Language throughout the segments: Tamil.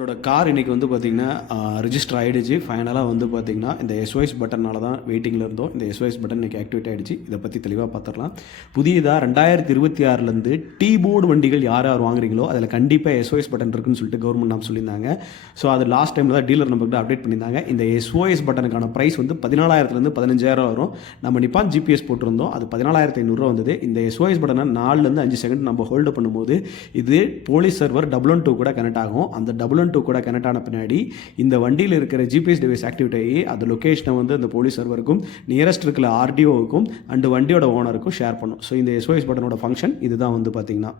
உங்களோட கார் இன்றைக்கி வந்து பார்த்திங்கன்னா ரிஜிஸ்டர் ஆகிடுச்சு. ஃபைனலாக வந்து பார்த்திங்கன்னா இந்த எஸ்ஓஎஸ் பட்டனால் தான் வெயிட்டிங்கில் இருந்தோம். இந்த எஸ்ஓஎஸ் பட்டன் இன்றைக்கி ஆக்டிவேட் ஆகிடுச்சு. இதை பற்றி தெளிவாக பார்த்துடலாம். புதியதாக 2026 டீ போர்டு வண்டிகள் யார் யார் வாங்குறீங்களோ அதில் கண்டிப்பாக எஸ்ஓஎஸ் பட்டன் இருக்குன்னு சொல்லிட்டு கவர்மெண்ட் நாம் சொல்லியிருந்தாங்க. ஸோ அது லாஸ்ட் டைமில் தான் டீலர் நம்மகிட்ட அப்டேட் பண்ணியிருந்தாங்க. இந்த எஸ்ஓஎஸ் பட்டனுக்கான ப்ரைஸ் வந்து 14,000 15,000 வரும். நம்ம நிப்பான் ஜிபிஎஸ் போட்டிருந்தோம், அது 14,500 வந்தது. இந்த எஸ்ஓஎஸ் பட்டனை 4-5 செகண்ட் நம்ம ஹோல்டு பண்ணும்போது இது போலீஸ் சர்வர் 112 கூட கனெக்ட் ஆகும். அந்த 112 கூட கனெக்ட் ஆன பின்னாடி இந்த வண்டியில் இருக்கிற ஜிபிஎஸ் டிவைஸ் ஆக்டிவேட் ஆகி அந்த லொக்கேஷனை வந்து அந்த போலீஸ் சர்வருக்கும் நியரஸ்ட் இருக்கிற ஆர்டிஓவுக்கும் அண்ட் வண்டியோட ஓனருக்கும் ஷேர் பண்ணும். ஸோ இந்த எஸ்ஓஎஸ் பட்டனோட ஃபங்க்ஷன் இதுதான் வந்து பார்த்தீங்கன்னா.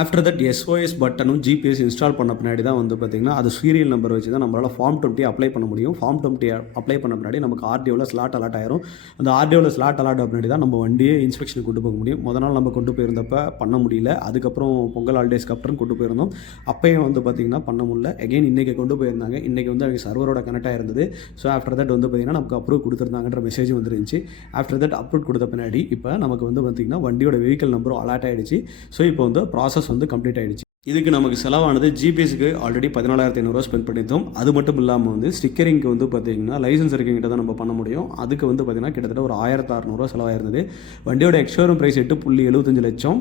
ஆஃப்டர் தட் எஸ்ஓஎஸ் பட்டனும் ஜிபிஎஸ் இன்ஸ்டால் பண்ண பின்னாடி தான் வந்து பார்த்திங்கன்னா அது சீரியல் நம்பர் வச்சு தான் நம்மளால் ஃபார்ம் 20 அப்ளை பண்ண முடியும். ஃபார்ம் 20 அப்ளை பண்ண பின்னாடி நமக்கு ஆர்டிஓவில் ஸ்லாட் அலாட் ஆயிரும். அந்த ஆர்டிஓவில் ஸ்லாட் அலாட் பின்னாடி தான் நம்ம வண்டியை இன்ஸ்பெக்ஷனுக்கு கொண்டு போக முடியும். முதல் நாள் நம்ம கொண்டு போயிருந்தப்போ பண்ண முடியல. அதுக்கப்புறம் பொங்கல் ஹாலிடேஸ்க்கு அப்புறம் கொண்டு போயிருந்தோம். அப்பையும் வந்து பார்த்திங்கன்னா பண்ண முடியல. எகைன் இன்றைக்கி கொண்டு போயிருந்தாங்க. இன்றைக்கி வந்து அவங்க சர்வரோட கனெக்ட் ஆயிருந்தது. ஸோ ஆஃப்டர் தட் வந்து பார்த்திங்கன்னா நமக்கு அப்ரூவ் கொடுத்துருந்தாங்கன்ற மெசேஜ் வந்துருந்துச்சு. ஆஃப்டர் தட் அப்ரூவ் கொடுத்த பின்னாடி இப்போ நமக்கு வந்து பார்த்திங்கன்னா வண்டியோட வெஹிக்கல் நம்பரும் அலாட் ஆகிடுச்சு. ஸோ இப்போ வந்து ப்ராசஸ் வந்து கம்ப்ளீட் ஆகிடுச்சு. இதுக்கு நமக்கு செலவானது ஜிபிஎஸ்க்கு ஆல்ரெடி 14,500 ஸ்பெண்ட் பண்ணியிருந்தோம். அது மட்டும் இல்லாமல் வந்து ஸ்டிக்கரிங்க்கு வந்து பார்த்திங்கன்னா லைசன்ஸ் இருக்கவங்கிட்ட தான் நம்ம பண்ண முடியும். அதுக்கு வந்து பார்த்திங்கன்னா கிட்டத்தட்ட ஒரு 1,600 செலவாயிருந்தது. வண்டியோட எக்ஸ்ஷோரூம் ப்ரைஸ் 8.75 லட்சம்.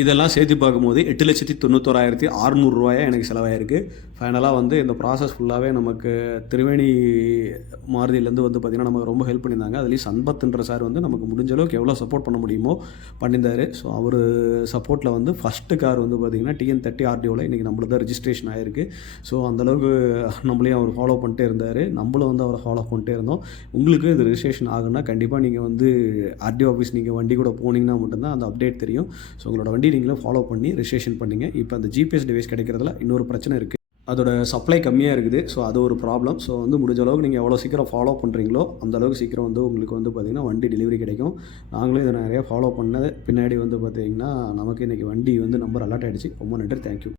இதெல்லாம் சேர்த்து பார்க்கும்போது 8,91,600 எனக்கு செலவாயிருக்கு. ஃபைனலாக வந்து இந்த ப்ராசஸ் ஃபுல்லாகவே நமக்கு திருவேணி மாருதியிலேருந்து வந்து பார்த்திங்கன்னா நமக்கு ரொம்ப ஹெல்ப் பண்ணியிருந்தாங்க. அதுலேயும் சன்பத்ன்ற சார் வந்து நமக்கு முடிஞ்ச அளவுக்கு எவ்வளோ சப்போர்ட் பண்ண முடியுமோ பண்ணியிருந்தார். ஸோ அவர் சப்போர்ட்டில் வந்து ஃபஸ்ட்டு கார் வந்து பார்த்திங்கன்னா TN30 ஆர்டிஓவில் இன்றைக்கி நம்மளுக்கு தான் ரெஜிஸ்ட்ரேஷன் ஆகிருக்கு. ஸோ அந்தளவுக்கு நம்மளையும் அவர் ஃபாலோ பண்ணிட்டே இருந்தார், நம்மளும் வந்து அவரை ஃபாலோ பண்ணிட்டே இருந்தோம். உங்களுக்கு இது ரெஜிஸ்ட்ரேஷன் ஆகுன்னா கண்டிப்பாக நீங்கள் வந்து ஆர்டிஓ ஆஃபீஸ் நீங்கள் வண்டி கூட போனீங்கன்னா மட்டும்தான் அந்த அப்டேட் தெரியும். ஸோ உங்களோட வண்டி நீங்களும் ஃபாலோ பண்ணி ரெஜிஸ்ட்ரேஷன் பண்ணிங்க. இப்போ அந்த ஜிபிஎஸ் டிவைஸ் கிடைக்கிறதுல இன்னொரு பிரச்சனை இருக்குது. அதோட சப்ளை கம்மியாக இருக்குது. ஸோ அது ஒரு ப்ராப்ளம். ஸோ வந்து முடிஞ்ச அளவுக்கு நீங்கள் எவ்வளோ சீக்கிரம் ஃபாலோ பண்ணுறீங்களோ அந்தளவுக்கு சீக்கிரம் வந்து உங்களுக்கு வந்து பார்த்திங்கன்னா வண்டி டெலிவரி கிடைக்கும். நாங்களும் இதை நிறையா ஃபாலோ பண்ணது பின்னாடி வந்து பார்த்திங்கன்னா நமக்கு இன்றைக்கி வண்டி வந்து நம்பர் அலாட் ஆகிடுச்சு. ரொம்ப நன்றி, தேங்க்யூ.